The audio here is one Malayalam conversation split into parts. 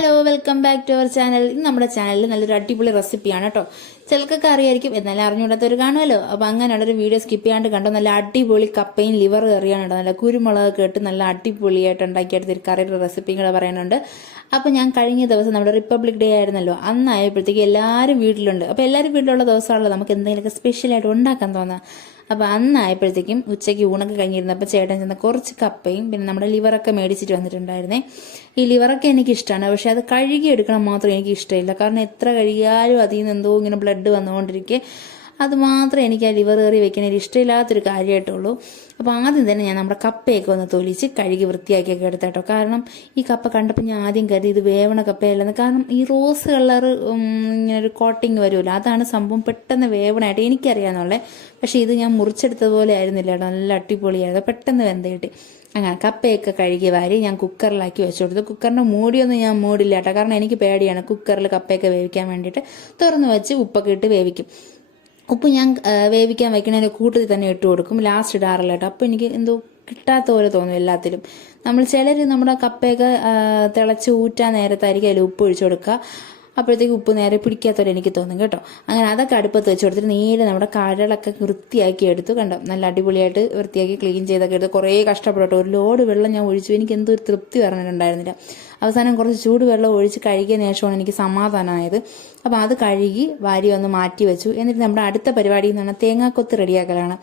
Hello, welcome back to our channel. ഇന്ന് നമ്മുടെ ചാനലിൽ നല്ലൊരു അടിപൊളി റെസിപ്പിയാണ് കേട്ടോ. ചിലക്കൊക്കെ അറിയായിരിക്കും, എന്നാലും അറിഞ്ഞുകൂടാത്തവർ കാണുമല്ലോ. അപ്പോൾ അങ്ങനെയുള്ളൊരു വീഡിയോ സ്കിപ്പ് ചെയ്യാണ്ട് കണ്ടോ. നല്ല അടിപൊളി കപ്പയും ലിവർ കറിയാണ് കേട്ടോ. നല്ല കുരുമുളകൊക്കെ ഇട്ട് നല്ല അടിപൊളിയായിട്ട് ഉണ്ടാക്കിയെടുത്തൊരു കറിയുടെ റെസിപ്പിയും കൂടെ പറയുന്നുണ്ട്. അപ്പോൾ ഞാൻ കഴിഞ്ഞ ദിവസം നമ്മുടെ റിപ്പബ്ലിക് ഡേ ആയിരുന്നല്ലോ, അന്നായപ്പോഴത്തേക്ക് എല്ലാവരും വീട്ടിലുണ്ട്. അപ്പോൾ എല്ലാവരും വീട്ടിലുള്ള ദിവസമാണല്ലോ നമുക്ക് എന്തെങ്കിലുമൊക്കെ സ്പെഷ്യലായിട്ട് ഉണ്ടാക്കാൻ തോന്നാം. അപ്പോൾ അന്നായപ്പോഴത്തേക്കും ഉച്ചയ്ക്ക് ഊണൊക്കെ കഴിഞ്ഞിരുന്നപ്പോൾ ചേട്ടൻ ചെന്ന കുറച്ച് കപ്പയും പിന്നെ നമ്മുടെ ലിവറൊക്കെ മേടിച്ചിട്ട് വന്നിട്ടുണ്ടായിരുന്നേ. ഈ ലിവറൊക്കെ എനിക്കിഷ്ടമാണ്, പക്ഷെ അത് കഴുകി എടുക്കണം മാത്രം എനിക്ക് ഇഷ്ടമില്ല. കാരണം എത്ര കഴുകിയാലും അതിൽ നിന്ന് എന്തോ ഇങ്ങനെ ബ്ലഡ് വന്നുകൊണ്ടിരിക്കെ. അത് മാത്രമേ എനിക്ക് ആ ലിവർ കറി വെക്കുന്നതിൽ ഇഷ്ടമില്ലാത്തൊരു കാര്യമായിട്ടുള്ളൂ. അപ്പോൾ ആദ്യം തന്നെ ഞാൻ നമ്മുടെ കപ്പയൊക്കെ ഒന്ന് തൊലിച്ച് കഴുകി വൃത്തിയാക്കിയൊക്കെ എടുത്തേട്ടോ. കാരണം ഈ കപ്പ കണ്ടപ്പോൾ ഞാൻ ആദ്യം കരുതി ഇത് വേവണ കപ്പയല്ലെന്ന്. കാരണം ഈ റോസ് കളർ ഇങ്ങനെ ഒരു കോട്ടിങ് വരുമല്ലോ, അതാണ് സംഭവം പെട്ടെന്ന് വേവണമായിട്ട് എനിക്കറിയാമെന്നുള്ളത്. പക്ഷേ ഇത് ഞാൻ മുറിച്ചെടുത്തതുപോലെ ആയിരുന്നില്ല കേട്ടോ, നല്ല അടിപൊളിയായിരുന്നു, പെട്ടെന്ന് വെന്ത് കിട്ടി. അങ്ങനെ കപ്പയൊക്കെ കഴുകി വാരി ഞാൻ കുക്കറിലാക്കി വെച്ചു കൊടുത്തു. കുക്കറിൻ്റെ മൂടിയൊന്നും ഞാൻ മൂടില്ല കേട്ടോ, കാരണം എനിക്ക് പേടിയാണ് കുക്കറിൽ കപ്പയൊക്കെ വേവിക്കാൻ വേണ്ടിയിട്ട്. തുറന്ന് വെച്ച് ഉപ്പൊക്കെ ഇട്ട് വേവിക്കും. ഉപ്പ് ഞാൻ വേവിക്കാൻ വയ്ക്കണതിൻ്റെ കൂട്ടത്തിൽ തന്നെ ഇട്ട് കൊടുക്കും, ലാസ്റ്റ് ഇടാറില്ല കേട്ടോ. അപ്പോൾ എനിക്ക് എന്തോ കിട്ടാത്ത പോലെ തോന്നും എല്ലാത്തിലും. ചിലർ നമ്മുടെ കപ്പയൊക്കെ തിളച്ച് ഊറ്റാൻ നേരത്തായിരിക്കും അതിൽ ഉപ്പ് ഒഴിച്ചു കൊടുക്കുക. അപ്പോഴത്തേക്ക് ഉപ്പ് നേരെ പിടിക്കാത്തവരെ എനിക്ക് തോന്നും കേട്ടോ. അങ്ങനെ അതൊക്കെ അടുപ്പത്ത് വെച്ച് കൊടുത്തിട്ട് നേരെ നമ്മുടെ കടലൊക്കെ വൃത്തിയാക്കി എടുത്തു. കണ്ടോ, നല്ല അടിപൊളിയായിട്ട് വൃത്തിയാക്കി ക്ലീൻ ചെയ്തൊക്കെ എടുത്ത് കുറേ കഷ്ടപ്പെട്ടു. ഒരു ലോഡ് വെള്ളം ഞാൻ ഒഴിച്ചു, എനിക്ക് എന്തോ ഒരു തൃപ്തി പറഞ്ഞിട്ടുണ്ടായിരുന്നില്ല. അവസാനം കുറച്ച് ചൂട് വെള്ളം ഒഴിച്ച് കഴുകിയതിന് ശേഷമാണ് എനിക്ക് സമാധാനമായത്. അപ്പോൾ അത് കഴുകി വാരി ഒന്ന് മാറ്റി വെച്ചു. എന്നിട്ട് നമ്മുടെ അടുത്ത പരിപാടി എന്ന് പറഞ്ഞാൽ തേങ്ങാക്കൊത്ത് റെഡിയാക്കലാണ്.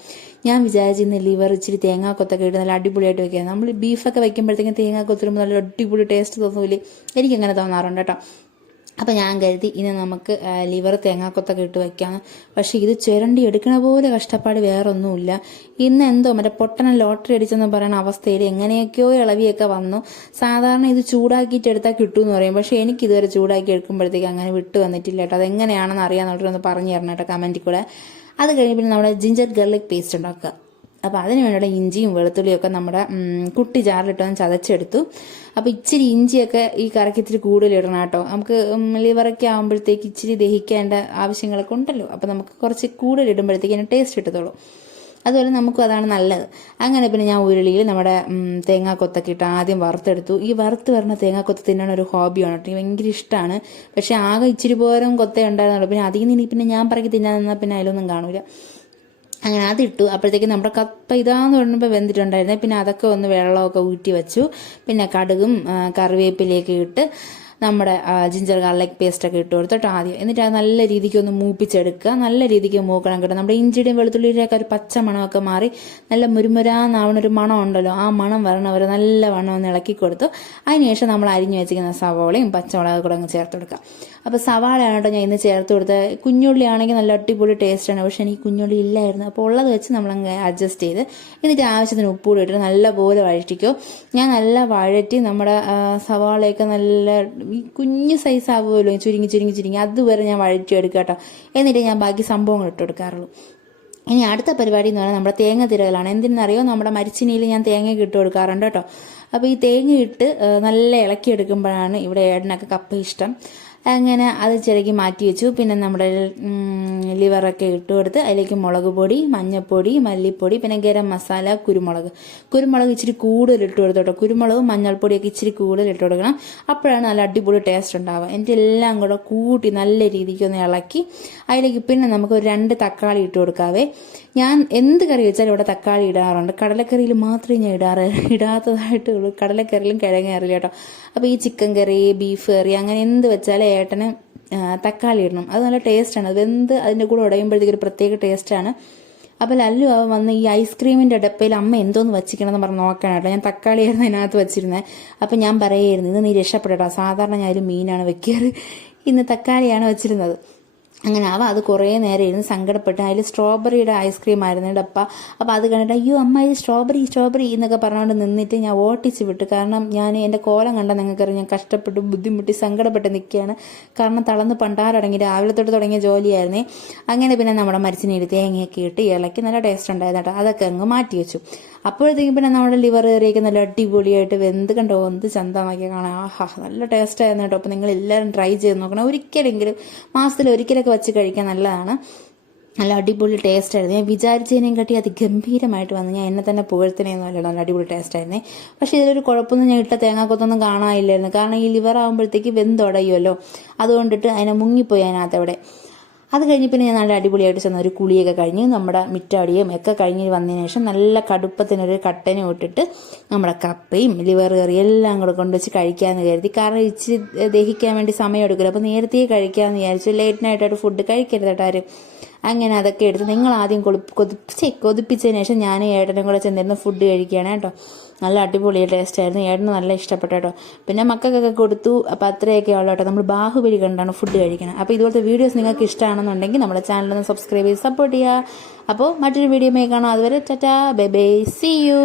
ഞാൻ വിചാരിച്ചിരുന്ന ലിവർ ഇച്ചിരി തേങ്ങാക്കൊത്തൊക്കെ ഇട്ട് നല്ല അടിപൊളിയായിട്ട് വെക്കുക. നമ്മൾ ബീഫൊക്കെ വയ്ക്കുമ്പോഴത്തേക്കും തേങ്ങാക്കൊത്തിരുമ്പോൾ നല്ല അടിപൊളി ടേസ്റ്റ് തോന്നൂലേ, എനിക്കങ്ങനെ തോന്നാറുണ്ട് കേട്ടോ. അപ്പം ഞാൻ കരുതി ഇനി നമുക്ക് ലിവർ തേങ്ങാക്കൊത്തൊക്കെ ഇട്ട് വയ്ക്കാമെന്ന്. പക്ഷേ ഇത് ചുരണ്ടി എടുക്കണ പോലെ കഷ്ടപ്പാട് വേറെ ഒന്നുമില്ല. ഇന്ന് എന്തോ മറ്റേ പൊട്ടനെ ലോട്ടറി അടിച്ചെന്ന് പറയുന്ന അവസ്ഥയിൽ എങ്ങനെയൊക്കെയോ ഇളവിയൊക്കെ വന്നു. സാധാരണ ഇത് ചൂടാക്കിയിട്ട് എടുത്താൽ കിട്ടുമെന്ന് പറയും, പക്ഷേ എനിക്കിതുവരെ ചൂടാക്കി എടുക്കുമ്പോഴത്തേക്ക് അങ്ങനെ വിട്ട് വന്നിട്ടില്ല കേട്ടോ. അതെങ്ങനെയാണെന്ന് അറിയാമെന്നുള്ളൊന്ന് പറഞ്ഞു തരണം കേട്ടോ കമൻറ്റിൽ കൂടെ. അത് കഴിഞ്ഞ് പിന്നെ നമ്മുടെ ജിഞ്ചർ ഗാർലിക് പേസ്റ്റ് ഉണ്ടാക്കുക. അപ്പോൾ അതിന് വേണ്ടിയുള്ള ഇഞ്ചിയും വെളുത്തുള്ളിയൊക്കെ നമ്മുടെ കുട്ടി ജാറിലിട്ടൊന്ന് ചതച്ചെടുത്തു. അപ്പോൾ ഇച്ചിരി ഇഞ്ചിയൊക്കെ ഈ കറിക്ക് ഇച്ചിരി കൂടുതൽ ഇടണം കേട്ടോ. നമുക്ക് ലിവറൊക്കെ ആകുമ്പോഴത്തേക്ക് ഇച്ചിരി ദഹിക്കേണ്ട ആവശ്യങ്ങളൊക്കെ ഉണ്ടല്ലോ. അപ്പോൾ നമുക്ക് കുറച്ച് കൂടുതൽ ഇടുമ്പോഴത്തേക്ക് അതിന് ടേസ്റ്റ് കിട്ടത്തുള്ളൂ. അതുപോലെ നമുക്കും അതാണ് നല്ലത്. അങ്ങനെ പിന്നെ ഞാൻ ഉരുളിയിൽ നമ്മുടെ തേങ്ങാക്കൊത്തൊക്കെ ഇട്ട് ആദ്യം വറുത്തെടുത്തു. ഈ വറുത്ത് പറഞ്ഞ തേങ്ങാക്കൊത്ത് തിന്നാൻ ഒരു ഹോബിയാണ് കേട്ടോ, ഭയങ്കര ഇഷ്ടമാണ്. പക്ഷേ ആകെ ഇച്ചിരി പോരം കൊത്തേ ഉണ്ടായിരുന്നുള്ളൂ. പിന്നെ അതിൽ നിന്ന് പിന്നെ ഞാൻ പറക്കി തിന്നാൻ നിന്നാൽ പിന്നെ അതിലൊന്നും കാണൂല. അങ്ങനെ അതിട്ടു. അപ്പോഴത്തേക്ക് നമ്മുടെ കപ്പ ഇതാന്ന് പറയുമ്പോൾ വെന്തിട്ടുണ്ടായിരുന്നേ. പിന്നെ അതൊക്കെ ഒന്ന് വെള്ളമൊക്കെ ഊറ്റി വെച്ചു. പിന്നെ കടുകും കറിവേപ്പിലേക്ക് ഇട്ട് നമ്മുടെ ജിഞ്ചർ ഗാർലിക് പേസ്റ്റൊക്കെ ഇട്ട് കൊടുത്തിട്ട് ആദ്യം, എന്നിട്ട് അത് നല്ല രീതിക്ക് ഒന്ന് മൂപ്പിച്ചെടുക്കുക. നല്ല രീതിക്ക് മൂക്കണം കേട്ടോ. നമ്മുടെ ഇഞ്ചിയുടെയും വെളുത്തുള്ളിയുടെയൊക്കെ ഒരു പച്ച മണമൊക്കെ മാറി നല്ല മുരുമുരാന്നാവണ ഒരു മണം ഉണ്ടല്ലോ, ആ മണം വരണവർ നല്ല വണ്ണം ഒന്ന് ഇളക്കി കൊടുത്തു. അതിനുശേഷം നമ്മൾ അരിഞ്ഞു വെച്ചിരിക്കുന്ന സവാളയും പച്ചമുളകും കൂടെ അങ്ങ് ചേർത്ത് കൊടുക്കാം. അപ്പോൾ സവാളയാണ് കേട്ടോ ഞാൻ ഇന്ന് ചേർത്ത് കൊടുത്തത്. കുഞ്ഞുള്ളി ആണെങ്കിൽ നല്ല അടിപൊളി ടേസ്റ്റാണ്, പക്ഷെ എനിക്ക് കുഞ്ഞുള്ളി ഇല്ലായിരുന്നു. അപ്പോൾ ഉള്ളത് വെച്ച് നമ്മളങ്ങ് അഡ്ജസ്റ്റ് ചെയ്ത് എന്നിട്ട് ആവശ്യത്തിന് ഉപ്പ് കൂടി ഇട്ട് നല്ലപോലെ വഴറ്റിക്കോ. ഞാൻ നല്ല വഴറ്റി നമ്മുടെ സവാളയൊക്കെ നല്ല ഈ കുഞ്ഞ് സൈസ് ആകുമല്ലോ, ചുരുങ്ങി അതുവരെ ഞാൻ വഴറ്റിയെടുക്കുക കേട്ടോ. എന്നിട്ട് ഞാൻ ബാക്കി സംഭവങ്ങൾ ഇട്ട് കൊടുക്കാറുള്ളൂ. ഇനി അടുത്ത പരിപാടി എന്ന് പറഞ്ഞാൽ നമ്മുടെ തേങ്ങ തിരകലാണ്. എന്തിനറിയോ, നമ്മുടെ മരിച്ചിനിയിൽ ഞാൻ തേങ്ങയൊക്കെ ഇട്ട് കൊടുക്കാറുണ്ട് കേട്ടോ. അപ്പോൾ ഈ തേങ്ങ ഇട്ട് നല്ല ഇളക്കിയെടുക്കുമ്പോഴാണ് ഇവിടെ ഏടനൊക്കെ കപ്പ ഇഷ്ടം. അങ്ങനെ അത് ചിരകി മാറ്റി വെച്ചു. പിന്നെ നമ്മുടെ ലിവറൊക്കെ ഇട്ട് കൊടുത്ത് അതിലേക്ക് മുളക് പൊടി, മഞ്ഞൾപ്പൊടി, മല്ലിപ്പൊടി, പിന്നെ ഗരം മസാല, കുരുമുളക് ഇച്ചിരി കൂടുതൽ ഇട്ട് കൊടുത്തു കേട്ടോ. കുരുമുളകും മഞ്ഞൾപ്പൊടിയൊക്കെ ഇച്ചിരി കൂടുതൽ ഇട്ട് കൊടുക്കണം, അപ്പോഴാണ് നല്ല അടിപൊളി ടേസ്റ്റ് ഉണ്ടാവുക. എന്നിട്ട് എല്ലാം കൂടെ കൂട്ടി നല്ല രീതിക്ക് ഒന്ന് ഇളക്കി അതിലേക്ക് പിന്നെ നമുക്ക് ഒരു 2 തക്കാളി ഇട്ട് കൊടുക്കാവേ. ഞാൻ എന്ത് കറി വെച്ചാലും ഇവിടെ തക്കാളി ഇടാറുണ്ട്. കടലക്കറിയിൽ മാത്രമേ ഞാൻ ഇടാത്തതായിട്ടുള്ളൂ. കടലക്കറിയിലും കിഴങ്ങേറില്ല കേട്ടോ. അപ്പോൾ ഈ ചിക്കൻ കറി, ബീഫ് കറി, അങ്ങനെ എന്ത് വെച്ചാലും ഏട്ടന് തക്കാളി ഇടണം. അത് നല്ല ടേസ്റ്റാണ്. അത് വെന്ത് അതിൻ്റെ കൂടെ ഉടയുമ്പോഴത്തേക്ക് ഒരു പ്രത്യേക ടേസ്റ്റാണ്. അപ്പോൾ ലല്ലു വന്ന് ഈ ഐസ്ക്രീമിൻ്റെ ഡപ്പയിൽ അമ്മ എന്തോന്ന് വച്ചിക്കണമെന്ന് പറഞ്ഞ് നോക്കണം കേട്ടോ. ഞാൻ തക്കാളിയായിരുന്നു അതിനകത്ത് വെച്ചിരുന്നത്. അപ്പോൾ ഞാൻ പറയായിരുന്നു, ഇന്ന് നീ രക്ഷപ്പെടട്ടോ, സാധാരണ ഞാൻ മീനാണ് വെക്കാറ്, ഇന്ന് തക്കാളിയാണ് വെച്ചിരുന്നത്. അങ്ങനെ അത് കുറേ നേരം ഇരുന്ന് സങ്കടപ്പെട്ട്. അതിൽ സ്ട്രോബെറിയുടെ ഐസ്ക്രീം ആയിരുന്നു ഡപ്പ. അപ്പോൾ അത് കണ്ടിട്ട് അയ്യോ അമ്മ ഇത് സ്ട്രോബെറി എന്നൊക്കെ പറഞ്ഞുകൊണ്ട് നിന്നിട്ട് ഞാൻ ഓട്ടിച്ച് വിട്ടു. കാരണം ഞാൻ എൻ്റെ കോലം കണ്ട നിങ്ങൾക്കറിയാം, ഞാൻ കഷ്ടപ്പെട്ട് ബുദ്ധിമുട്ടി സങ്കടപ്പെട്ട് നിൽക്കുകയാണ്. കാരണം തളർന്ന് പണ്ടാരടങ്ങി രാവിലെ തൊട്ട് തുടങ്ങിയ ജോലിയായിരുന്നേ. അങ്ങനെ പിന്നെ നമ്മുടെ മരിച്ചിനിയിൽ തേങ്ങയൊക്കെ ഇട്ട് ഇളക്കി നല്ല ടേസ്റ്റ് ഉണ്ടായിരുന്നു കേട്ടോ. അതൊക്കെ അങ്ങ് മാറ്റി വെച്ചു. അപ്പോഴത്തേക്കും പിന്നെ നമ്മുടെ ലിവർ കറിയൊക്കെ നല്ല അടിപൊളിയായിട്ട് വെന്ത് കണ്ടോ, എന്ത് ചന്തമാക്കിയാൽ കാണാം. ആഹാ, നല്ല ടേസ്റ്റ് ആയിരുന്നു കേട്ടോ. അപ്പോൾ നിങ്ങൾ എല്ലാവരും ട്രൈ ചെയ്ത് നോക്കണം. ഒരിക്കലെങ്കിലും മാസത്തിൽ ഒരിക്കലൊക്കെ വെച്ച് കഴിക്കാൻ നല്ലതാണ്. നല്ല അടിപൊളി ടേസ്റ്റ് ആയിരുന്നു. ഞാൻ വിചാരിച്ചതിനേയും കാട്ടി അതിഗംഭീരമായിട്ട് വന്നു. ഞാൻ എന്നെ തന്നെ പുകഴ്ത്തനെയൊന്നും അല്ല, നല്ല അടിപൊളി ടേസ്റ്റ് ആയിരുന്നേ. പക്ഷേ ഇതിലൊരു കുഴപ്പമൊന്നും ഞാൻ ഇട്ട തേങ്ങാക്കൊത്തൊന്നും കാണാനില്ലായിരുന്നു. കാരണം ഈ ലിവർ ആകുമ്പോഴത്തേക്ക് വെന്തുടയുമല്ലോ, അതുകൊണ്ടിട്ട് അതിനെ മുങ്ങിപ്പോയി അതിനകത്ത് അവിടെ. അത് കഴിഞ്ഞ് പിന്നെ ഞാൻ നല്ല അടിപൊളിയായിട്ട് ചെന്ന ഒരു കുളിയൊക്കെ കഴിഞ്ഞ് നമ്മുടെ മിറ്റാടിയും ഒക്കെ കഴിഞ്ഞ് വന്നതിന് ശേഷം നല്ല കടുപ്പത്തിനൊരു കട്ടനും ഇട്ടിട്ട് നമ്മുടെ കപ്പയും ലിവർ കറിയും എല്ലാം കൂടെ കൊണ്ടുവച്ച് കഴിക്കാമെന്ന് കരുതി. കാരണം ഇച്ചിരി ദഹിക്കാൻ വേണ്ടി സമയം എടുക്കില്ല. അപ്പോൾ നേരത്തെ കഴിക്കാമെന്ന് വിചാരിച്ചു. ലേറ്റ് നൈറ്റായിട്ട് ഫുഡ് കഴിക്കരുത് കേട്ടോ ആരും. അങ്ങനെ അതൊക്കെ എടുത്ത് നിങ്ങൾ ആദ്യം കൊതിപ്പിച്ചതിന് ശേഷം ഞാൻ ഏട്ടനും കൂടെ ചെന്നിരുന്ന് ഫുഡ് കഴിക്കുകയാണ് കേട്ടോ. നല്ല അടിപൊളി ടേസ്റ്റ് ആയിരുന്നു. ഏട്ടന് നല്ല ഇഷ്ടപ്പെട്ടു കേട്ടോ. പിന്നെ മക്കൾക്കൊക്കെ കൊടുത്തു. അപ്പോൾ അത്രയൊക്കെ ഉള്ളൂ കേട്ടോ. നമ്മൾ ബാഹുബലി കണ്ടാണ് ഫുഡ് കഴിക്കണം. അപ്പോൾ ഇതുപോലത്തെ വീഡിയോസ് നിങ്ങൾക്ക് ഇഷ്ടമാണെന്നുണ്ടെങ്കിൽ നമ്മുടെ ചാനലൊന്ന് സബ്സ്ക്രൈബ് ചെയ്ത് സപ്പോർട്ട് ചെയ്യുക. അപ്പോൾ മറ്റൊരു വീഡിയോ കാണാം. അതുവരെ tata bye bye, see U.